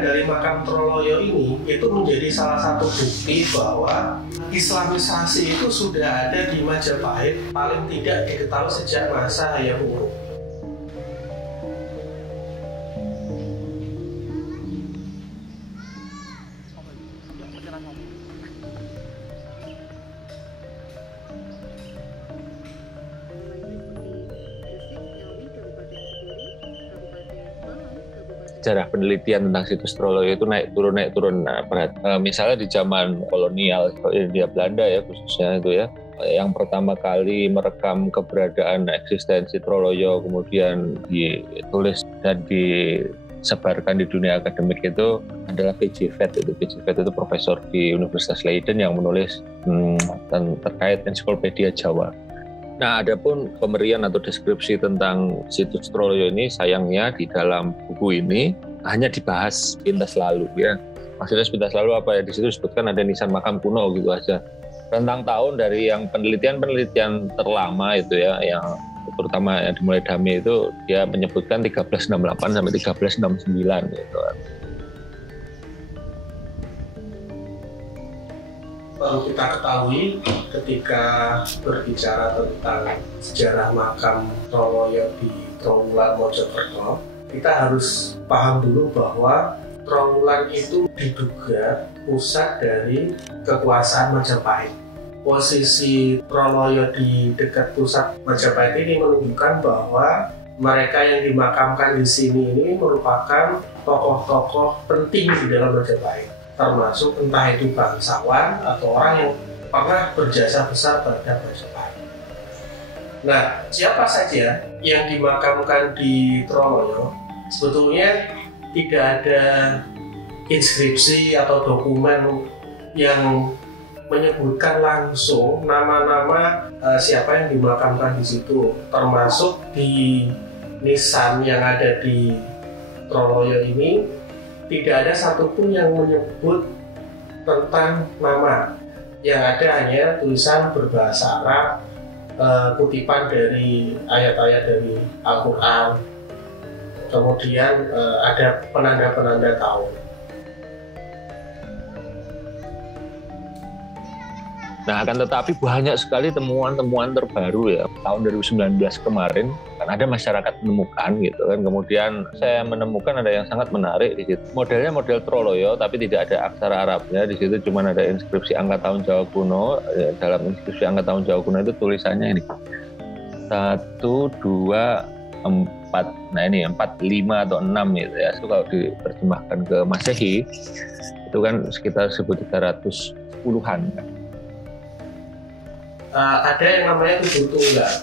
keberadaan dari makam Troloyo ini itu menjadi salah satu bukti bahwa Islamisasi itu sudah ada di Majapahit paling tidak diketahui sejak masa Hayam Wuruk. Sejarah penelitian tentang situs Troloyo itu naik turun. Nah, misalnya di zaman kolonial India Belanda ya khususnya itu ya, yang pertama kali merekam keberadaan eksistensi Troloyo kemudian ditulis dan disebarkan di dunia akademik itu adalah P.J. Vet. P.J. Vet itu profesor di Universitas Leiden yang menulis terkait ensiklopedia Jawa. Nah, adapun pemberian atau deskripsi tentang situs Troloyo ini sayangnya di dalam buku ini hanya dibahas sepintas lalu ya. Maksudnya sepintas lalu apa ya? Di situ disebutkan ada nisan makam kuno gitu aja. Rentang tahun dari yang penelitian terlama itu ya, yang terutama yang dimulai Dami itu dia menyebutkan 1368 sampai 1369 gitu kan. Perlu kita ketahui ketika berbicara tentang sejarah makam Troloyo di Trowulan Mojokerto, kita harus paham dulu bahwa Trowulan itu diduga pusat dari kekuasaan Majapahit. Posisi Troloyo di dekat pusat Majapahit ini menunjukkan bahwa mereka yang dimakamkan di sini ini merupakan tokoh-tokoh penting di dalam Majapahit, termasuk entah itu bangsawan atau orang yang pernah berjasa besar terhadap Majapahit. Nah, siapa saja yang dimakamkan di Troloyo sebetulnya tidak ada inskripsi atau dokumen yang menyebutkan langsung nama-nama siapa yang dimakamkan di situ, termasuk di nisan yang ada di Troloyo ini tidak ada satupun yang menyebut tentang nama. Yang ada hanya tulisan berbahasa Arab, kutipan dari ayat-ayat dari Al-Quran. Kemudian ada penanda-penanda tahun. Nah, akan tetapi banyak sekali temuan-temuan terbaru ya. Tahun 2019 kemarin kan ada masyarakat menemukan gitu kan. Kemudian saya menemukan ada yang sangat menarik di situ. Modelnya model Troloyo tapi tidak ada aksara Arabnya. Di situ cuma ada inskripsi angka tahun Jawa kuno. Dalam inskripsi angka tahun Jawa kuno itu tulisannya ini 1, 2, 4. Nah, ini 4, 5 atau 6 gitu ya. Itu kalau diterjemahkan ke Masehi itu kan sekitar 1310-an kan. Ada yang namanya tutur tunggal.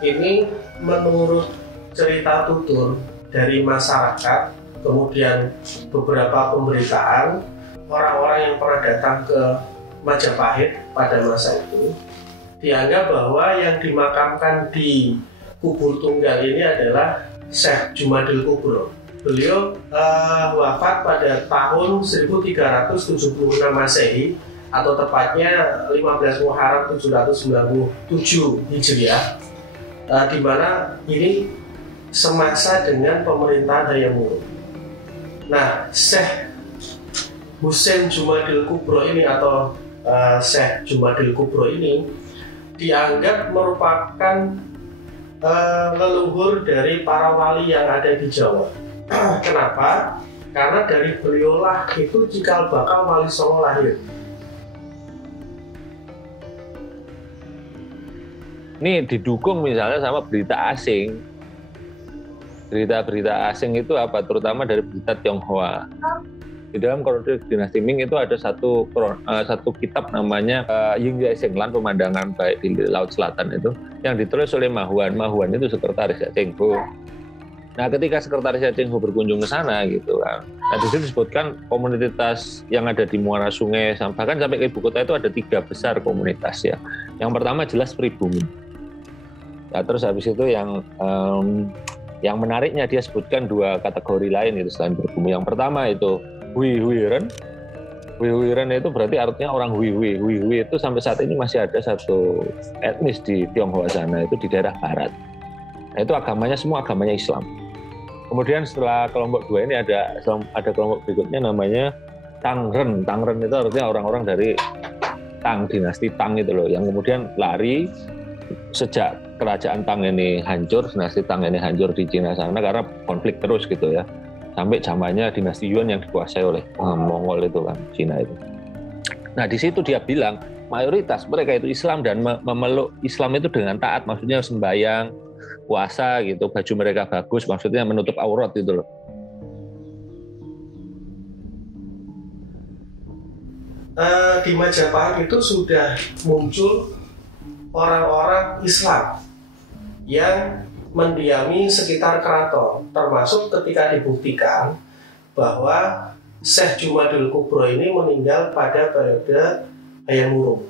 Ini menurut cerita tutur dari masyarakat, kemudian beberapa pemberitaan orang-orang yang pernah datang ke Majapahit pada masa itu, dianggap bahwa yang dimakamkan di kubur tunggal ini adalah Syekh Jumadil Kubro. Beliau wafat pada tahun 1376 Masehi atau tepatnya 15 Muharram 797 Hijriah, di mana ini semasa dengan pemerintahan Hayam Wuruk. Nah, Syekh Husain Jumadil Kubro ini atau Syekh Jumadil Kubro ini dianggap merupakan leluhur dari para wali yang ada di Jawa. Kenapa? Karena dari beliaulah itu cikal bakal Wali Songo lahir. Ini didukung misalnya sama berita asing. Berita-berita asing itu apa? Terutama dari berita Tionghoa. Di dalam kronik dinasti Ming itu ada satu kitab namanya Ying Yai Seng Lan, pemandangan baik di Laut Selatan itu, yang ditulis oleh Mahuan. Mahuan itu sekretaris Cheng Ho. Nah, ketika sekretaris Cheng Ho berkunjung ke sana gitu kan, nah, di situ disebutkan komunitas yang ada di muara sungai, bahkan sampai ke ibu kota itu ada 3 besar komunitas ya. Yang pertama jelas pribumi. Nah, terus habis itu yang menariknya dia sebutkan 2 kategori lain itu selain pribumi. Yang pertama itu Hui-Huiren. Hui-Huiren itu berarti artinya orang Hui-Hui. Hui-Hui itu sampai saat ini masih ada satu etnis di Tionghoa sana, itu di daerah barat. Nah, itu agamanya semua agamanya Islam. Kemudian setelah kelompok 2 ini ada kelompok berikutnya namanya Tangren. Tangren itu artinya orang-orang dari Tang, dinasti Tang itu loh, yang kemudian lari sejak kerajaan Tang ini hancur, dinasti Tang ini hancur di Cina sana karena konflik terus gitu ya. Sampai zamannya dinasti Yuan yang dikuasai oleh Mongol itu kan, Cina itu. Nah di situ dia bilang mayoritas mereka itu Islam dan memeluk Islam itu dengan taat, maksudnya sembahyang, puasa gitu, baju mereka bagus, maksudnya menutup aurat gitu loh. Di Majapahit itu sudah muncul orang-orang Islam yang mendiami sekitar keraton, termasuk ketika dibuktikan bahwa Syekh Jumadil Kubro ini meninggal pada periode Hayam Wuruk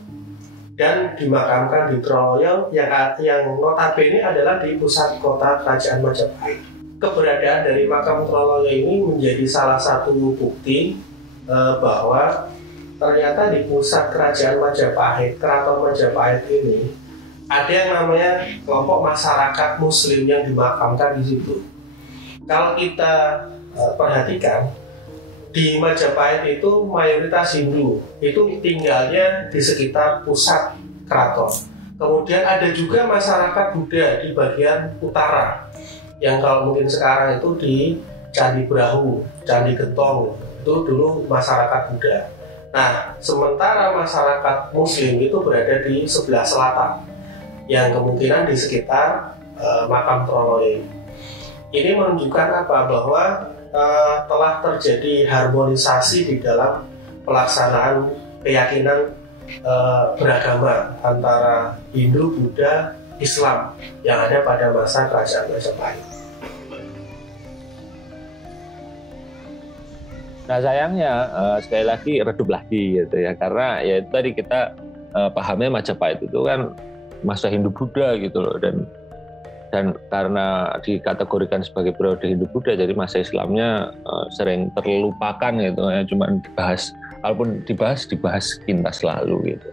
dan dimakamkan di Troloyo yang notabene adalah di pusat kota kerajaan Majapahit. Keberadaan dari makam Troloyo ini menjadi salah satu bukti bahwa ternyata di pusat kerajaan Majapahit, keraton Majapahit ini ada yang namanya kelompok masyarakat Muslim yang dimakamkan di situ. Kalau kita perhatikan, di Majapahit itu mayoritas Hindu, itu tinggalnya di sekitar pusat keraton. Kemudian ada juga masyarakat Buddha di bagian utara, yang kalau mungkin sekarang itu di Candi Brahu, Candi Gentong, itu dulu masyarakat Buddha. Nah, sementara masyarakat Muslim itu berada di sebelah selatan, yang kemungkinan di sekitar makam Troloyo. Ini menunjukkan apa? Bahwa telah terjadi harmonisasi di dalam pelaksanaan keyakinan beragama antara Hindu, Buddha, Islam yang ada pada masa kerajaan Majapahit. Nah sayangnya sekali lagi redup lagi gitu ya, karena ya itu tadi kita pahamnya Majapahit itu kan masa Hindu Buddha gitu loh, dan karena dikategorikan sebagai periode Hindu Buddha jadi masa Islamnya sering terlupakan gitu ya, cuma dibahas, kalaupun dibahas sekintas lalu gitu.